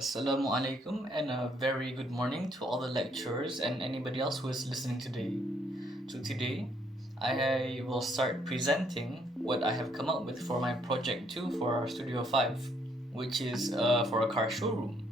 Assalamu alaikum and a very good morning to all the lecturers and anybody else who is listening today. So today I will start presenting what I have come up with for my project 2 for our Studio 5, which is for a car showroom.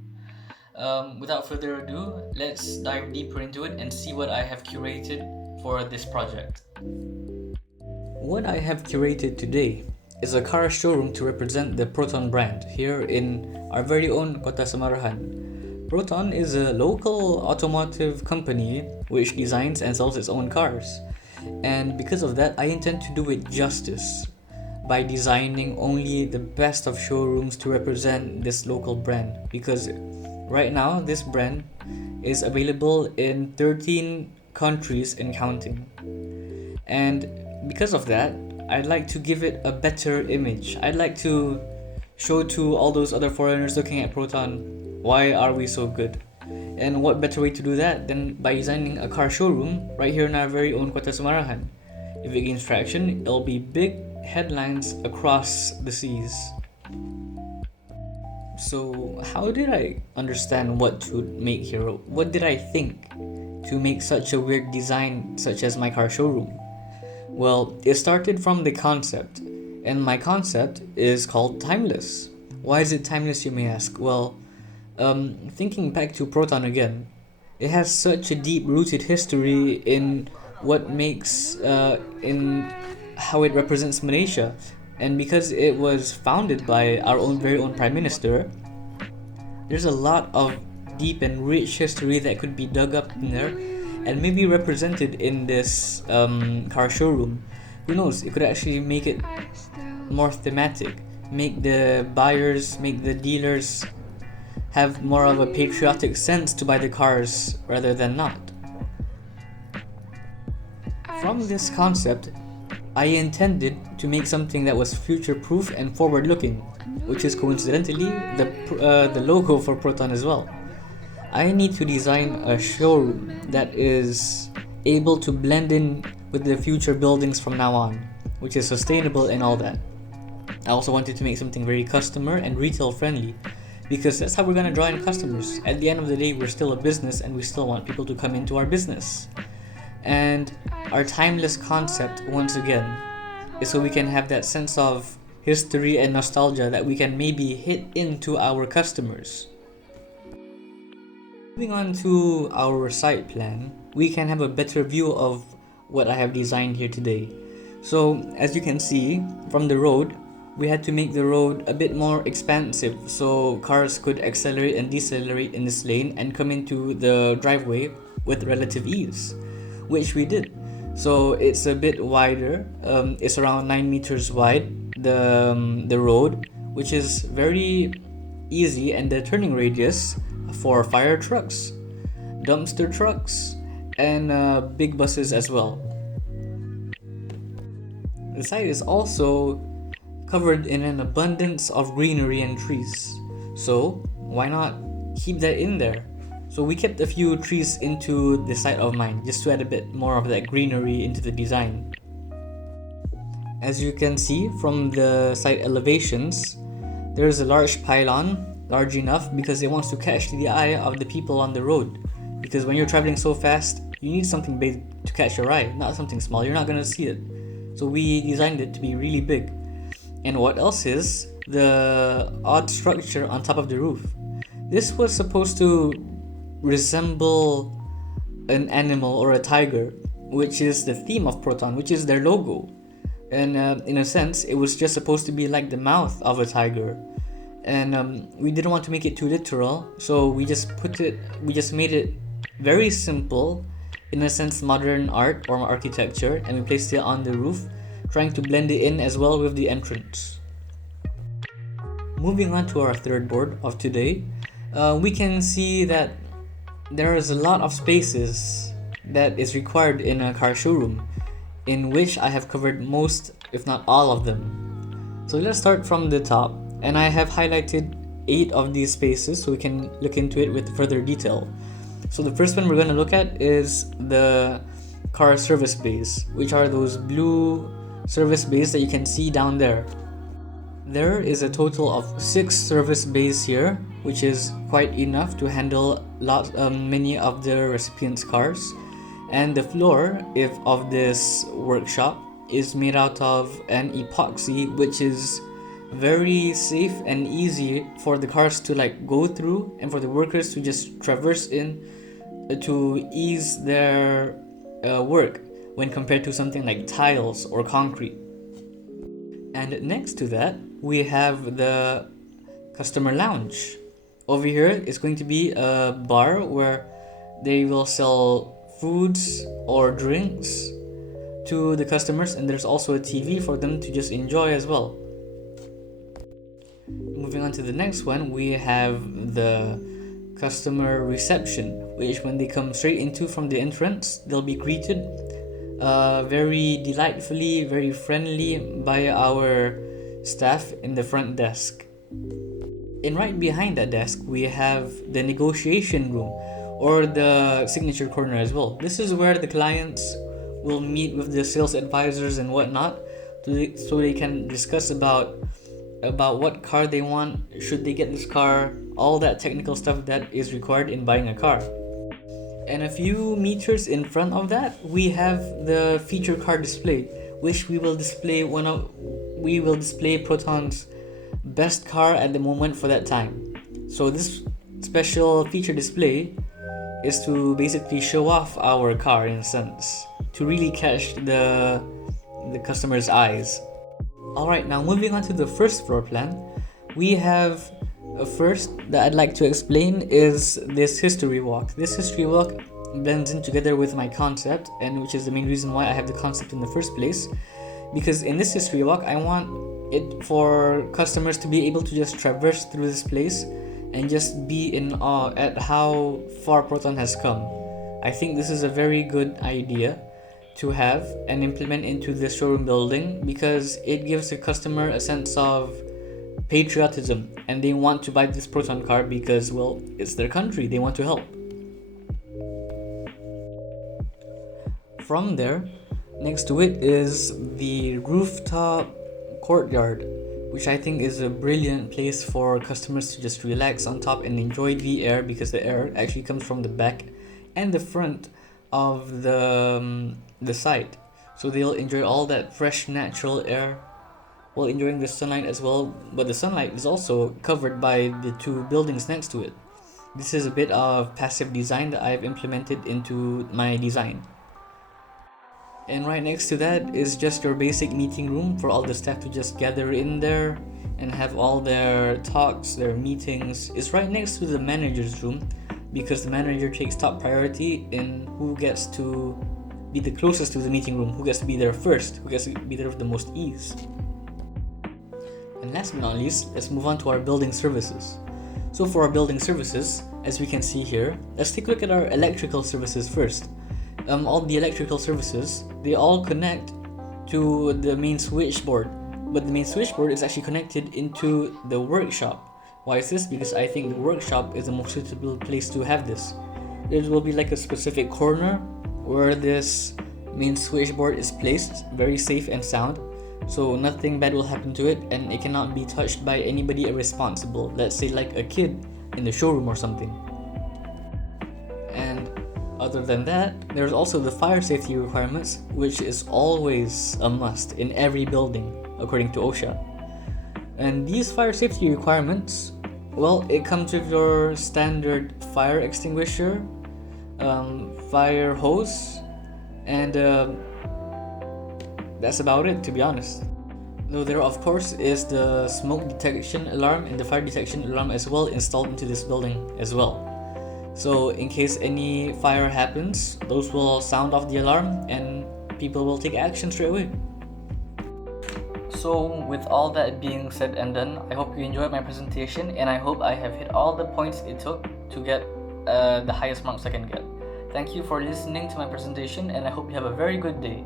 Without further ado, let's dive deeper into it and see what I have curated for this project. What I have curated today is a car showroom to represent the Proton brand here in our very own Kota Samarahan. Proton is a local automotive company which designs and sells its own cars. And because of that, I intend to do it justice by designing only the best of showrooms to represent this local brand. Because right now, this brand is available in 13 countries and counting. And because of that, I'd like to give it a better image. I'd like to show to all those other foreigners looking at Proton why are we so good. And what better way to do that than by designing a car showroom right here in our very own Kota Samarahan. If it gains traction, it'll be big headlines across the seas. So how did I understand what to make here? What did I think to make such a weird design such as my car showroom? Well, it started from the concept, and my concept is called timeless. Why is it timeless, you may ask? Well, thinking back to Proton again, it has such a deep rooted history in what makes, in how it represents Malaysia. And because it was founded by our own very own Prime Minister, there's a lot of deep and rich history that could be dug up in there and maybe represented in this car showroom. Who knows? It could actually make it more thematic, make the buyers, make the dealers have more of a patriotic sense to buy the cars rather than not. From this concept, I intended to make something that was future-proof and forward-looking, which is coincidentally the logo for Proton as well. I need to design a showroom that is able to blend in with the future buildings from now on, which is sustainable and all that. I also wanted to make something very customer and retail friendly because that's how we're gonna draw in customers. At the end of the day, we're still a business and we still want people to come into our business. And our timeless concept, once again, is so we can have that sense of history and nostalgia that we can maybe hit into our customers. Moving on to our site plan, we can have a better view of what I have designed here today. So as you can see from the road, we had to make the road a bit more expansive so cars could accelerate and decelerate in this lane and come into the driveway with relative ease, which we did. So it's a bit wider, it's around 9 meters wide, the road, which is very easy, and the turning radius for fire trucks, dumpster trucks, and big buses as well. The site is also covered in an abundance of greenery and trees, so why not keep that in there? So we kept a few trees into the site of mine just to add a bit more of that greenery into the design. As you can see from the site elevations, there is a large pylon, large enough because it wants to catch the eye of the people on the road. Because when you're traveling so fast, you need something big to catch your eye, not something small. You're not gonna see it. So we designed it to be really big. And what else is the odd structure on top of the roof? This was supposed to resemble an animal or a tiger, which is the theme of Proton, which is their logo. And in a sense, it was just supposed to be like the mouth of a tiger. And we didn't want to make it too literal, so we just made it very simple, in a sense modern art or architecture, and we placed it on the roof, trying to blend it in as well with the entrance. Moving on to our third board of today, we can see that there is a lot of spaces that is required in a car showroom, in which I have covered most, if not all of them. So let's start from the top, and I have highlighted 8 of these spaces so we can look into it with further detail. So the first one we're going to look at is the car service bays, which are those blue service bays that you can see down there. There is a total of 6 service bays here, which is quite enough to handle many of the recipients' cars. And the floor of this workshop is made out of an epoxy, which is very safe and easy for the cars to go through and for the workers to just traverse in to ease their work when compared to something like tiles or concrete. And next to that, we have the customer lounge. Over here is going to be a bar where they will sell foods or drinks to the customers, and there's also a TV for them to just enjoy as well. Moving on to the next one, we have the customer reception, which when they come straight into from the entrance, they'll be greeted very delightfully, very friendly by our staff in the front desk. And right behind that desk, we have the negotiation room or the signature corner as well. This is where the clients will meet with the sales advisors and whatnot, so they can discuss about what car they want, should they get this car, all that technical stuff that is required in buying a car. And a few meters in front of that, we have the feature car display, which we will display Proton's best car at the moment for that time. So this special feature display is to basically show off our car in a sense, to really catch the customer's eyes. Alright, now moving on to the first floor plan, we have first that I'd like to explain is this history walk. This history walk blends in together with my concept, and which is the main reason why I have the concept in the first place, because in this history walk I want it for customers to be able to just traverse through this place and just be in awe at how far Proton has come. I think this is a very good idea to have and implement into the showroom building, because it gives the customer a sense of patriotism and they want to buy this Proton car because, well, it's their country, they want to help. From there, next to it is the rooftop courtyard, which I think is a brilliant place for customers to just relax on top and enjoy the air, because the air actually comes from the back and the front of the site, so they'll enjoy all that fresh natural air while enjoying the sunlight as well. But the sunlight is also covered by the two buildings next to it. This is a bit of passive design that I've implemented into my design. And right next to that is just your basic meeting room for all the staff to just gather in there and have all their talks, their meetings. It's right next to the manager's room, because the manager takes top priority in who gets to be the closest to the meeting room, who gets to be there first, who gets to be there with the most ease. And last but not least, let's move on to our building services. So for our building services, as we can see here, let's take a look at our electrical services first. All the electrical services, they all connect to the main switchboard, but the main switchboard is actually connected into the workshop. Why is this? Because I think the workshop is the most suitable place to have this. There will be like a specific corner where this main switchboard is placed, very safe and sound, so nothing bad will happen to it, and it cannot be touched by anybody irresponsible, let's say like a kid in the showroom or something. And other than that, there's also the fire safety requirements, which is always a must in every building according to OSHA. And these fire safety requirements, well, it comes with your standard fire extinguisher, fire hose, and that's about it, to be honest. Though there of course is the smoke detection alarm and the fire detection alarm as well installed into this building as well. So in case any fire happens, those will sound off the alarm and people will take action straight away. So with all that being said and done, I hope you enjoyed my presentation, and I hope I have hit all the points it took to get the highest marks I can get. Thank you for listening to my presentation, and I hope you have a very good day.